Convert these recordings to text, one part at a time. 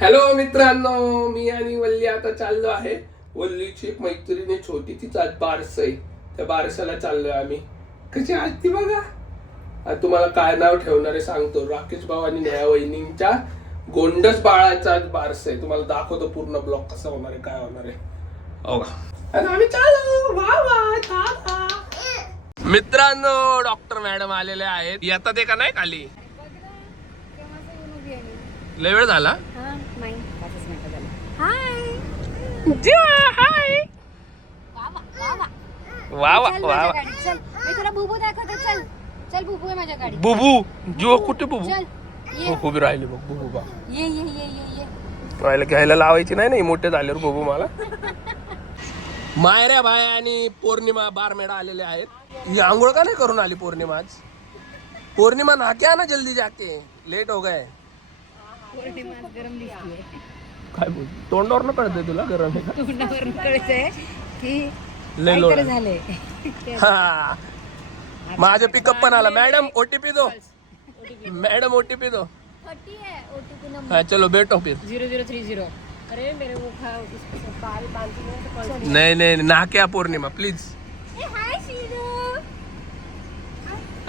Hello मित्रांनो, मी आणि वल्ली आता चाललो आहे. वल्लीची एक मैत्रिणी छोटी, तिचा आज बारस आहे. त्या बारसाला चाललोय आम्ही. कशी आज ती बघा. आता तुम्हाला काय नाव ठेवणार आहे सांगतो. राकेश भाऊ आणि नेहा वहिनींच्या गोंडस बाळाचा आज बारस आहे. तुम्हाला दाखवतो पूर्ण ब्लॉग कसा होणार आहे, काय होणार आहे. आता आम्ही चालू. वा वा. मित्रांनो, डॉक्टर मॅडम आलेले आहेत. येतात ते का नाही खाली? लय वेळ झाला. बुबू जो कुठे बुबू उभी राहिली बघ. बुबू बा घ्यायला लावायची नाही मोठे झाल्यावर बुबू मला. मायऱ्या भाई आणि पौर्णिमा बारमेडा आलेले आहेत. ही आंघोळ का नाही करून आली पौर्णिमा आज? पौर्णिमा नहा आना जल्दी जाके, लेट हो गए. काय बोल तोंडावर न कळतंय तुला गरम आहे का? तोंडावरून कळतंय की लय लोळ झालंय. हा माझे पिकअप पण आला. मॅडम ओटीपी दो. मॅडम ओटीपी दो. हाँ चलो बैठो फिर. 0030. अरे मेरे वो बाल बांधने नहीं नहीं ना क्या पौर्णिमा प्लीज.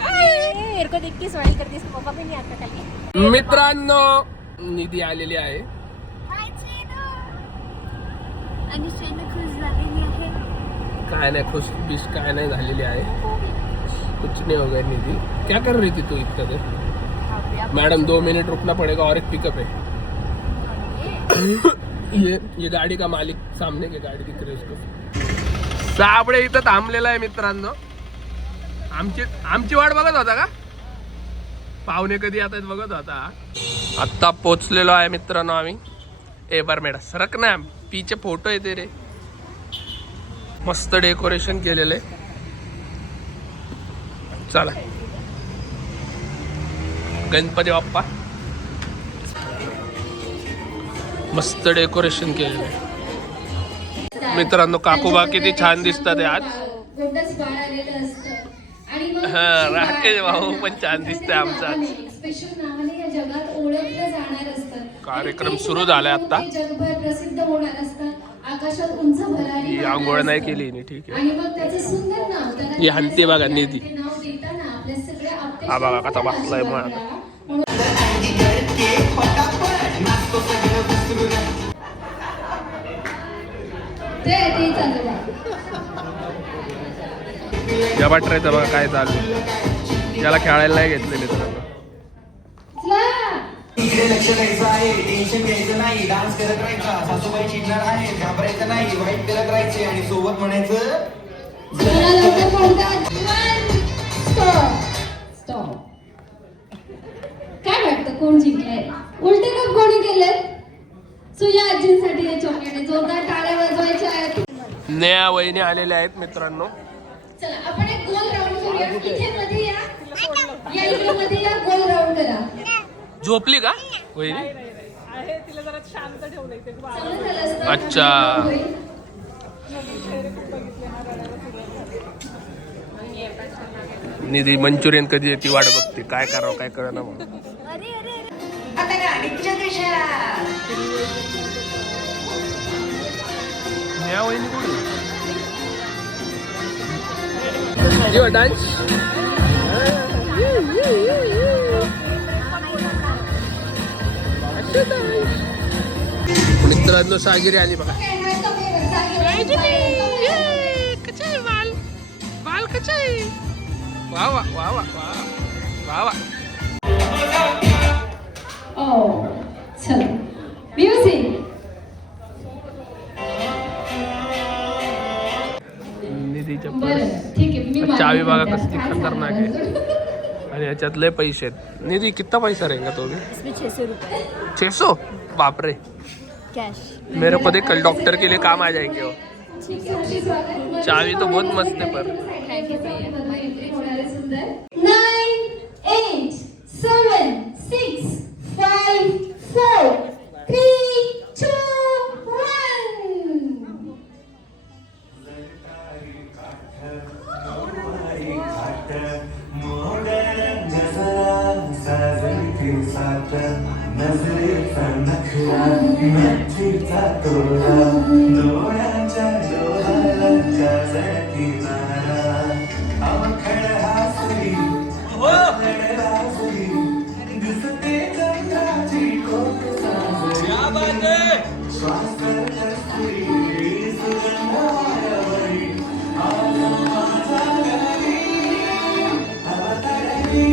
मेरे को देख के स्वागत करते इसको पापा भी नहीं आता कल. मित्रांनो, निधी आलेली आहे. काय नाही खुश बिश काय नाही झालेली आहे. कुछ नहीं हो गया. निधी क्या कर रही थी तू इतना देर? मैडम 2 मिनट रुकना पड़ेगा और एक पिकअप है. ये गाड़ी का मालिक सामने की गाड़ी दिख रही है उसको. साबळे इथं थांबलेला आहे मित्रांनो. आमची वाट बघत होता का? पाहुणे कधी आता बघत होता. आता पोचलेलो आहे मित्रांनो आम्ही. बारमेडा सरक ना, पीछे फोटो येते रे. मस्त डेकोरेशन केलेलं आहे. चला गणपती बाप्पा. मस्त डेकोरेशन केलेलं आहे मित्रांनो. काकूबा किती छान दिसतात आज. हा राकेश भाऊ पण छान दिसतंय आमचा. कार्यक्रम सुरू झालाय आता. ही आंघोळ नाही केली नी, ठीक आहे. ही हंती बघा निधी. हा बघा कसा बसलाय मग. या बटरायचं बघा काय चालू. याला खेळायला नाही घेतले मित्रांनो. लक्ष द्यायचं आहे, टेन्शन घ्यायचं नाही, डान्स करत राहायचा, सासूबाई चिडणार आहे, घाबरायचं नाही, वाईट करत राहायचे आणि सोबत म्हणायचं काय वाटतं कोण जिंकलंय? उलटे काम कोणी केलंय? सुया आजींसाठी हे चॉकलेट जोरदार टाळ्या वाजवायच्या आहेत. नेहा वहिनी आलेल्या आहेत मित्रांनो. चला आपण एक गोल राऊंड करूया. इथे मध्ये या इकडे मध्ये या, गोल राऊंड करा. झोपली का वहिनी? तिला जरा शांत ठेवलंय ते. अच्छा निधी मंचुरियन कधी येते वाट बघते. काय करावं काय कळना मग. आता गाडीच्या दिशेला नेहा वहिनी कुठे? डान्स मित्रांनो. सागिरी आली बघा. बाल कचा आहे. वा वा वा वा वा वा. चला म्युझिक. निधीच्या बरं ठीक आहे. मी चावी बघा कसली खतरनाक आहे. आणि याच्यात लय पैसे आहेत. निधी कितना पैसा रहेगा तो भी? इसमें 600 रुपए 600. बाप रे. कैश. मेरे को देख कल डॉक्टर के लिए काम आ जाएंगे वो. चावी तो बहुत मस्त है पर. 9 8 7 6 5 4 3 2 1. नजरेचा नखरा नंदीचा तोडा डोळ्याच्या डोळ्याच्या किनारा अवखळ हासरी अवखळ हासरी दिसते चंद्राची कोसळी श्वास कस्तुरी सुगंधावरी आला माझा घरी अवतरली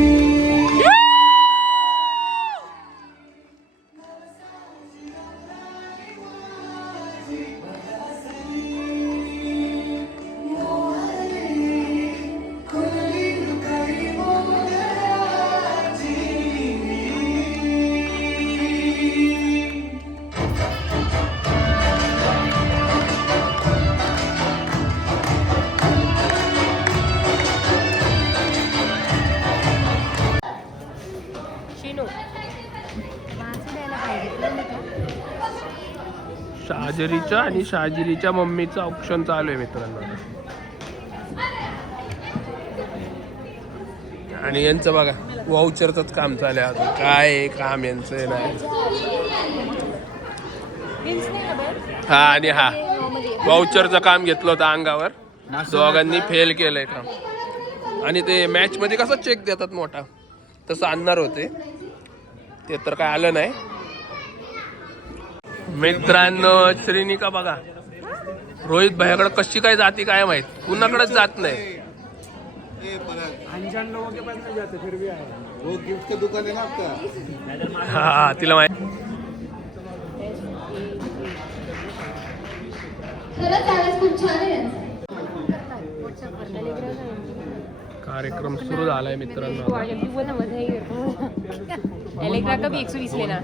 शिनू मासे द्यायला पाहिजे. शाजरीच्या आणि शाजिरीच्या मम्मीचं ऑप्शन चालू आहे मित्रांनो. आणि यांचं बघा वाउचरच काम चालू आहे. अजून काय आहे काम यांचं नाही. हा आणि हा वाउचरचं काम घेतलं होतं अंगावर, दोघांनी फेल केलंय काम. आणि ते मॅच मध्ये कसं चेक देतात मोठा तसं आणणार होते, ते तर काय आलं नाही. मित्रांनो श्रीनिका बघा रोहित भाईकडे कशी काय जाती काय माहित, कुणाकडेच जात नाही. हा तिला माहित. खरंच आवाज खूप छान आहे यांचा. कार्यक्रम सुरू झालाय मित्रांनो. एलेक्ट्रा का भी 120 लेना.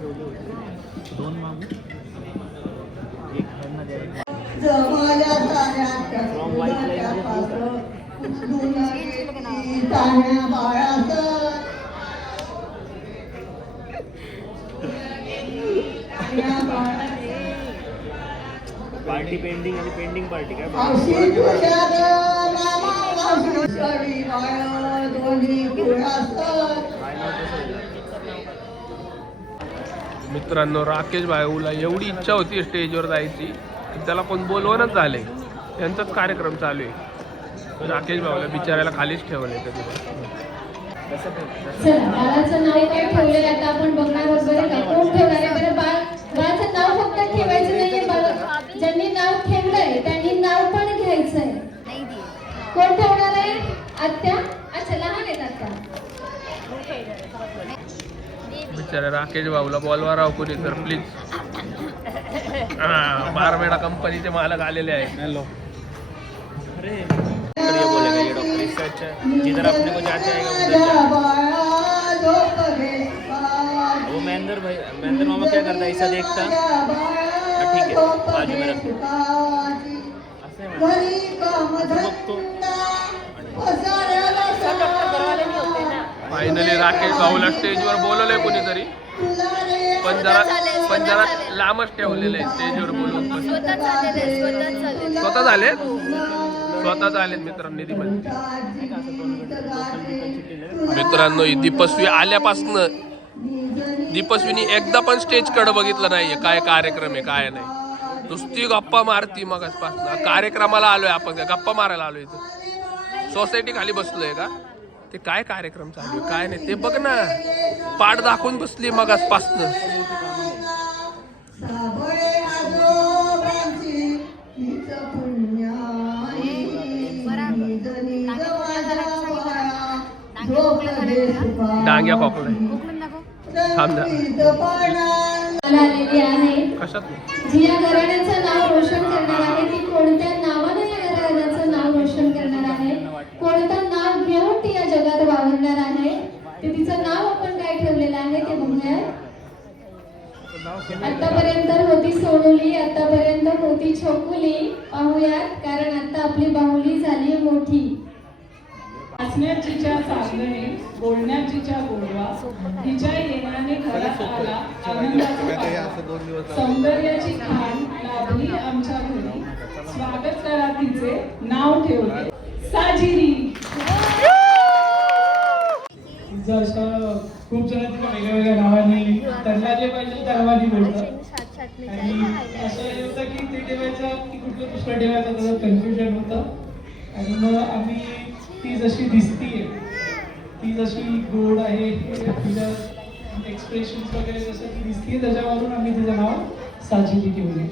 पार्टी पेंडिंग आणि पेंडिंग पार्टी काय मित्रांनो राकेश भाऊला एवढी इच्छा होती स्टेजवर जायची की त्याला कोण बोलवणच झाले. त्यांचाच कार्यक्रम चालू आहे. राकेश भाऊला बिचारायला खालीच ठेवले कधी. चला बाळाचं नाव काय ठेवलेलं आता आपण बघणार आहोत बरं का. कोण ठेवणार आहे बरं. बाळाचं नाव फक्त ठेवायचं नाहीये, ज्यांनी नाव ठेवलंय त्यांनी नाव पण घ्यायचंय. कोण ठेवणार आहे. आत्या. अच्छा लहान आहेत आत्या. बिचारा राकेश भाऊला बोलवा राव कोणी तर प्लीज. बारमेडा कंपनीचे मालक आलेले आहेत. हॅलो. अरे ये बोलेगा ये डॉक्टर, इससे अच्छा जिधर अपने को जाते आएगा उधर वो महेंद्र मामा क्या करता है, ऐसा देखता ठीक है बाजू में रख फायनली राकेश भाऊला स्टेजवर बोलवलंय कोणीतरी, पण जरा लांबच ठेवलेलं आहे स्टेजवर बोलून. पण स्वतः आलेत मित्रांनो. मित्रांनो ही दीपस्वी आल्यापासनं दीपस्वीनी एकदा पण स्टेज कडे बघितलं नाहीये. काय कार्यक्रम आहे काय नाही, नुसती गप्पा मारती. मग कार्यक्रमाला आलोय आपण, गप्पा मारायला आलोय. इथं सोसायटी खाली बसलोय का, ते काय कार्यक्रम चालू आहे काय नाही ते बघ ना. पाठ दाखवून बसली मग आजपासनं. डांग्या खोकलाय आलेली आहे. कशात जी या घराण्याचं नाव रोशन करणार आहे ती कोणत्या नावाने या घराण्याचं नाव रोशन करणार आहे, कोणतं नाव घेऊन ती या जगात वावरणार आहे, ते तिचं नाव आपण काय ठेवलेलं आहे ते बघूया. आतापर्यंत होती सोनुली, आतापर्यंत होती छोकुली. पाहूयात कारण आता आपली बाहुली झाली मोठी. हसण्यात जिच्या चांदणे, बोलण्यात जिच्या गोडवा, तिच्या येण्याने घरात आला आनंदाचा सौंदर्याची खाण लाभली आमच्या घरी. स्वागत करा तिचे, नाव ठेवले साजिरी. खूप जण तिला वेगळ्या वेगळ्या नावाने, त्यांना जे पाहिजे त्या नावाने बोलतात. आणि असं हे होतं की ते ठेवायचं की कुठलं पुस्तक ठेवायचं त्याचं कन्फ्युजन होतं आणि मग आम्ही ती जशी दिसतीये ती जशी गोड आहे तिच्या एक्सप्रेशन्स वगैरे जसं ती दिसतीये त्याच्यावरून आम्ही तिचं नाव साजिदी ठेवले.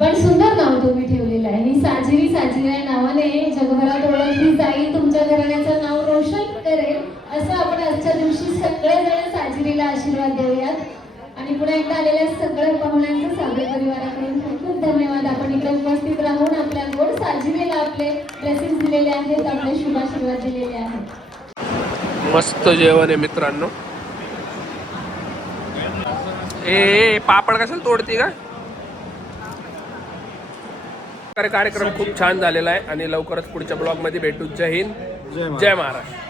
पण सुंदर नाव तुम्ही ठेवलेलं आहे आणि साजिरी साजिरी या नावाने जगभरात ओळखली जाईल, तुमच्या घराण्याचं नाव रोशन करेल असं आपण आजच्या दिवशी सगळेजण साजिरीला आशीर्वाद देऊयात आणि पुन्हा एकदा आलेल्या सगळ्या पाहुण्यांचं साबळे परिवाराकडून खूप खूप धन्यवाद. आपण इकडे उपस्थित राहून आपल्या गोड साजिरीला आपले ब्लेसिंग्स दिलेले आहेत, आपले शुभाशीर्वाद दिलेले आहेत. मस्त जेवण आहे मित्रांनो. ए पापड कशाला तोडती का? कार्यक्रम खूप छान झालेला आहे आणि लवकरच पुढच्या ब्लॉग मध्ये भेटू. जय हिंद, जय महाराष्ट्र.